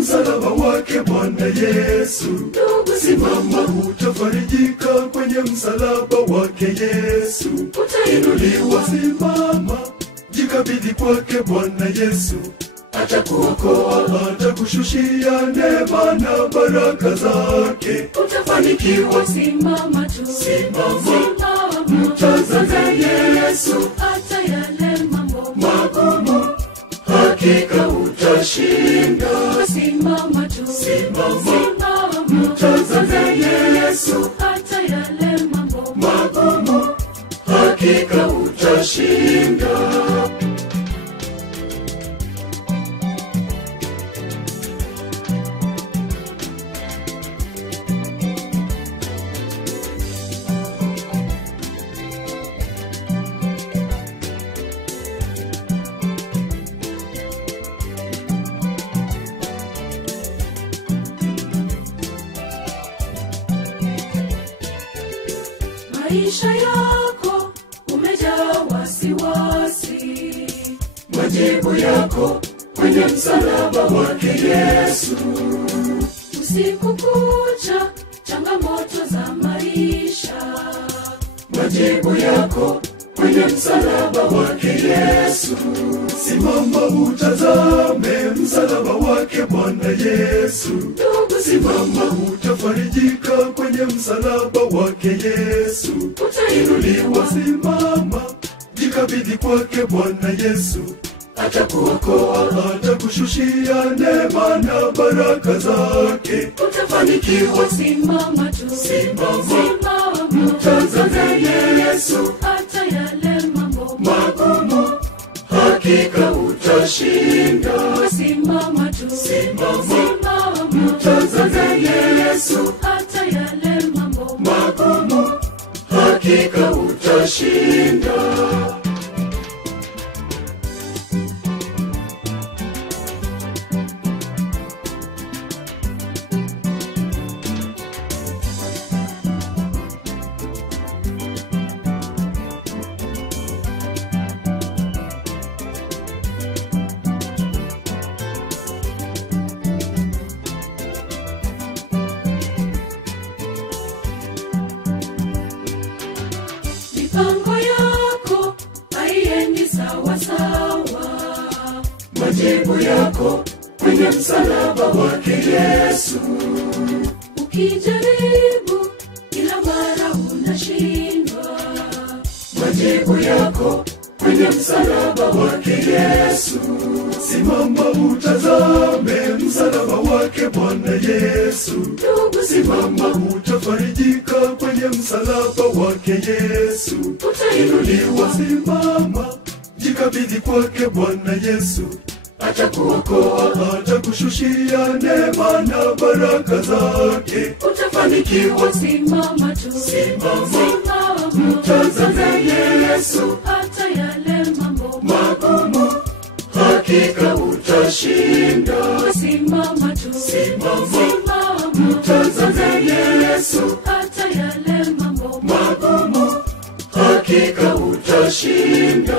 msalaba wake Bwana Yesu. Simama utafarijika kwenye msalaba wake Yesu. Utainuliwa, simama, jikabidhi kwake Bwana Yesu. Atakuokoa, atakushushia neema na baraka zake. Utafanikiwa, simama tu, simama, mtazame Yesu. Hata yale mambo magumu, hakika utashinda. Simama tu, simama, mtazame Yesu. Hata yale mambo magumu, hakika utashinda. Maisha yako umejaa wasiwasi, majibu yako kwenye msalaba wake Yesu. Usiku kucha changamoto za maisha, majibu yako kwenye msalaba wake Yesu. Simama utazame msalaba wake Bwana Yesu. Simama utafarijika kwenye msalaba wake Yesu. Utainuliwa, simama, jikabidhi kwake Bwana Yesu. Atakuokoa, atakushushia neema na baraka zake. Utafanikiwa, simama tu, simama, mtazame Yesu. Hata yale mambo magumu, hakika utashinda. Simama tu, simama, mtazame Yesu. Hata yale mambo magumu, hakika utashinda. Mipango yako haiendi sawa sawa, majibu yako kwenye msalaba wake Yesu. Ukijaribu kila mara unashindwa, majibu yako kwenye msalaba wake Yesu. Simama utazame msalaba wake Bwana Yesu. Simama utafarijika kwenye msalaba wake Yesu. Utainuliwa, simama, jikabidhi kwake Bwana Yesu. Atakuokoa, atakushushia neema na baraka zake. Utafanikiwa, simama tu, simama, mtazame Yesu. Hata yale mambo magumu, hakika utashinda. Simama tu, simama, mtazame Yesu. Hata yale mambo magumu, hakika utashinda.